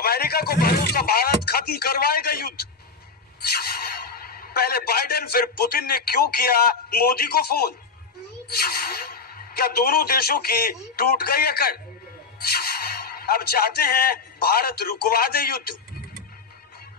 America को भरोसा भारत खत्म करवाएगा युद्ध। पहले बाइडेन फिर पुतिन ने क्यों किया मोदी को फोन? क्या दोनों देशों की टूट गई अकड़? अब चाहते हैं भारत रुकवा दे युद्ध।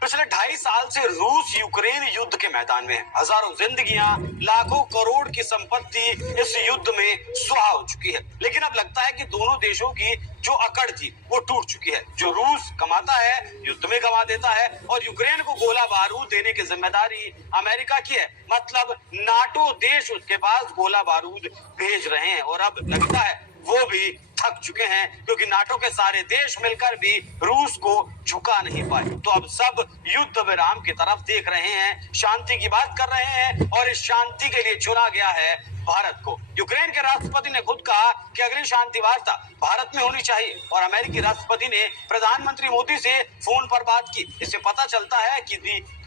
पिछले 2.5 साल से रूस यूक्रेन युद्ध के मैदान में है। हजारों जिंदगियां, लाखों करोड़ की संपत्ति इस युद्ध में सुहा हो चुकी है। लेकिन अब लगता है कि दोनों देशों की जो अकड़ थी वो टूट चुकी है। जो रूस कमाता है युद्ध में गंवा देता है और यूक्रेन को गोला बारूद देने की जिम्मेदारी अमेरिका की है। मतलब नाटो देश उसके पास गोला बारूद भेज रहे हैं और अब लगता है वो भी थक चुके हैं, क्योंकि नाटो के सारे देश मिलकर भी रूस को झुका नहीं पाए। तो अब सब युद्ध विराम की तरफ देख रहे हैं, शांति की बात कर रहे हैं और इस शांति के लिए चुना गया है भारत को। यूक्रेन के राष्ट्रपति ने खुद कहा कि अगली शांति वार्ता भारत में होनी चाहिए और अमेरिकी राष्ट्रपति ने प्रधानमंत्री मोदी से फोन पर बात की। इससे पता चलता है कि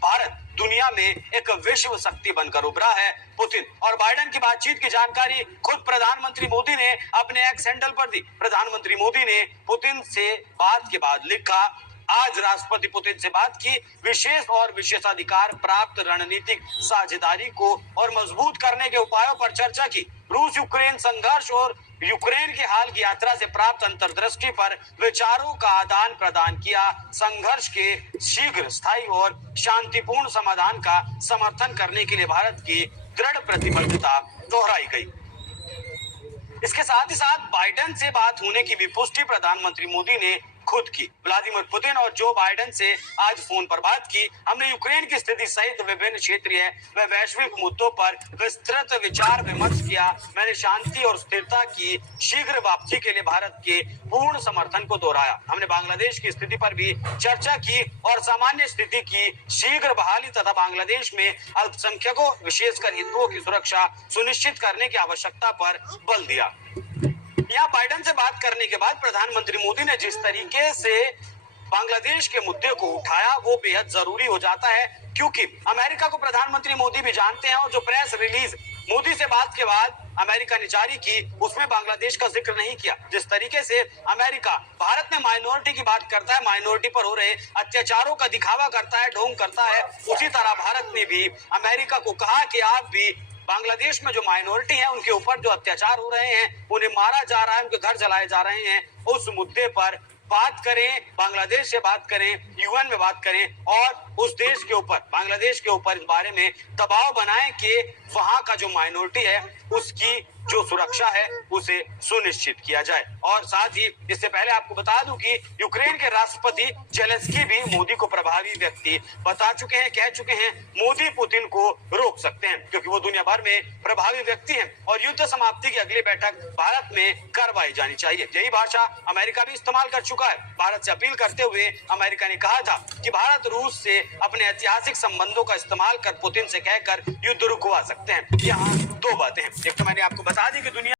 भारत दुनिया में एक विश्व शक्ति बनकर उभरा है। पुतिन और बाइडेन की बातचीत की जानकारी खुद प्रधानमंत्री मोदी ने अपने एक्स हैंडल पर दी। प्रधानमंत्री मोदी ने पुतिन से बात के बाद लिखा, आज राष्ट्रपति पुतिन से बात की, विशेष और विशेषाधिकार प्राप्त रणनीतिक साझेदारी को और मजबूत करने के उपायों पर चर्चा की। रूस यूक्रेन संघर्ष और यूक्रेन के हाल की यात्रा से प्राप्त अंतर्दृष्टि पर विचारों का आदान प्रदान किया। संघर्ष के शीघ्र, स्थायी और शांतिपूर्ण समाधान का समर्थन करने के लिए भारत की दृढ़ प्रतिबद्धता दोहराई गई। इसके साथ ही साथ बाइडेन से बात होने की भी पुष्टि प्रधानमंत्री मोदी ने खुद की। व्लादिमीर पुतिन और जो बाइडेन से आज फोन पर बात की। हमने यूक्रेन की स्थिति सहित विभिन्न क्षेत्रीय व वैश्विक मुद्दों पर विस्तृत विचार विमर्श किया। मैंने शांति और स्थिरता की शीघ्र वापसी के लिए भारत के पूर्ण समर्थन को दोहराया। हमने बांग्लादेश की स्थिति पर भी चर्चा की और सामान्य स्थिति की शीघ्र बहाली तथा बांग्लादेश में अल्पसंख्यकों विशेषकर हिंदुओं की सुरक्षा सुनिश्चित करने की आवश्यकता पर बल दिया। यहाँ बाइडेन से बात करने के बाद प्रधानमंत्री मोदी ने जिस तरीके से बांग्लादेश के मुद्दे को उठाया वो बेहद जरूरी हो जाता है, क्योंकि अमेरिका को प्रधानमंत्री मोदी भी जानते हैं और जो प्रेस रिलीज मोदी से बात के बाद अमेरिका ने जारी की उसमें बांग्लादेश का जिक्र नहीं किया। जिस तरीके से अमेरिका भारत में माइनॉरिटी की बात करता है, माइनॉरिटी पर हो रहे अत्याचारों का दिखावा करता है, ढोंग करता है, उसी तरह भारत ने भी अमेरिका को कहा कि आप भी बांग्लादेश में जो माइनॉरिटी है उनके ऊपर जो अत्याचार हो रहे हैं, उन्हें मारा जा रहा है, उनके घर जलाए जा रहे हैं, उस मुद्दे पर बात करें, बांग्लादेश से बात करें, यूएन में बात करें और उस देश के ऊपर, बांग्लादेश के ऊपर इस बारे में दबाव बनाएं कि वहां का जो माइनॉरिटी है उसकी जो सुरक्षा है उसे सुनिश्चित किया जाए। और साथ ही इससे पहले आपको बता दूं कि यूक्रेन के राष्ट्रपति जेलेंस्की भी मोदी को प्रभावी व्यक्ति बता चुके हैं, कह चुके हैं मोदी पुतिन को रोक सकते हैं, क्योंकि वो दुनिया भर में प्रभावी व्यक्ति हैं और युद्ध समाप्ति की अगली बैठक भारत में करवाई जानी चाहिए। यही भाषा अमेरिका भी इस्तेमाल कर चुका है। भारत से अपील करते हुए अमेरिका ने कहा था कि भारत रूस से अपने ऐतिहासिक संबंधों का इस्तेमाल कर पुतिन से कहकर युद्ध रुकवा सकते हैं। यहाँ दो बातें हैं। एक तो मैंने आपको बता दी कि दुनिया